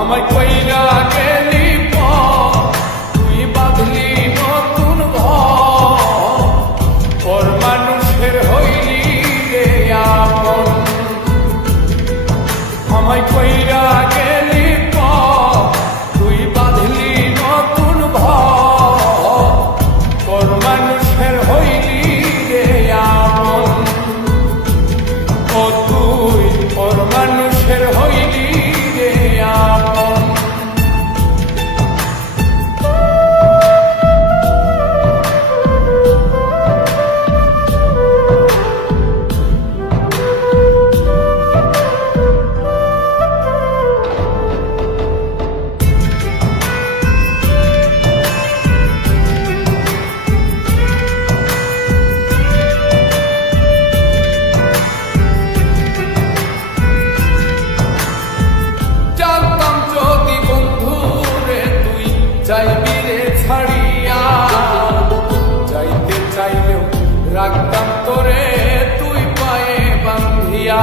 আমায় কইরা গেলি তুই বাঁধলি নতুন ঘর, পর মানুষের হইলি রে আপন। আমায় কইরা গেলি তুই বাঁধলি নতুন ঘর, পর মানুষের হইলি রে আপন। ও তুই পর মানুষের হইলি রে আপন। যাইবি রে ছাড়িয়া, যাইতে চাইলেও রাখতাম তোরে তুই পায়ে বান্ধিয়া।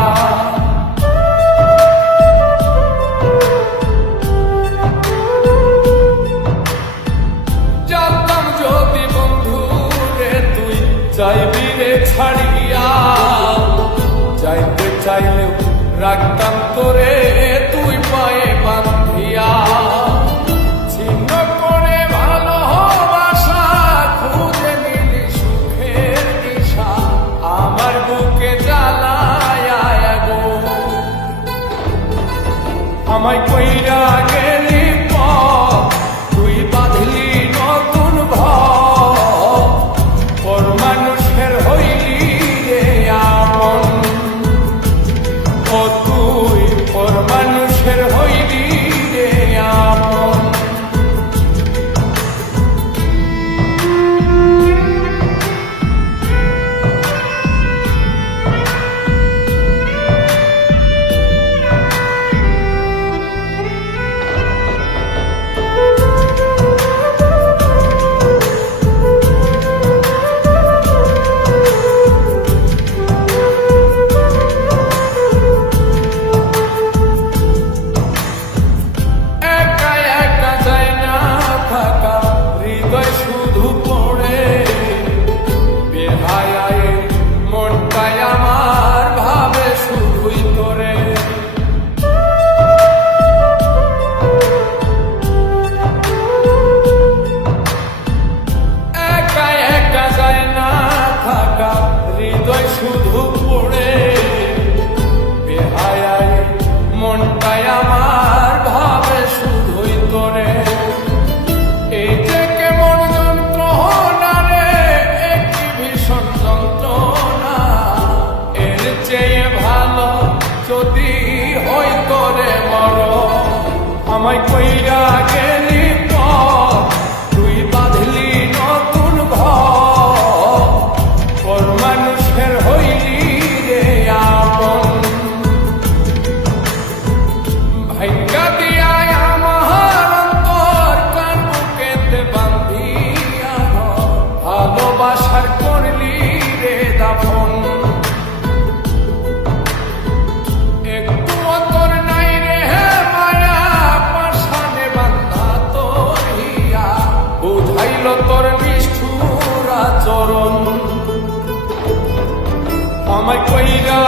জানতাম যদি বন্ধু রে তুই যাইবি রে ছাড়িয়া, যাইতে চাইলেও রাখতাম তোরে তুই পায়ে বান্ধিয়া। আমায় কইরা গেলি তুই বাঁধলি নতুন ঘর, পর মানুষের হইলি রে আপন। ও তুই পর মানুষের হইলি রে আপন। হৃদয় শুধু পড়ে বেহায়ায় মনটাই আমার ভাবে শুধুই তোরে। এই যে কেমন যন্ত্রণা রে, একটি ভীষণ যন্ত্রণা, এর চেয়ে ভালো যদি হই তোরে মর। আমায় কইরা গেলি তুই বাঁধলি নতুন ঘর, পর মানুষের হইলি রে আপন। ভাগ্যা দিয়ায় আমার অন্তর কান বুকেতে বান্ধিয়া, ভালোবাসার করলি রে দাফন। একটু অন্তর নাই রে মায়া, পাশানে বান্ধা তোর হিয়া, বুঝাইল তোর নিষ্ঠুর আচরণ। আমায় কইরা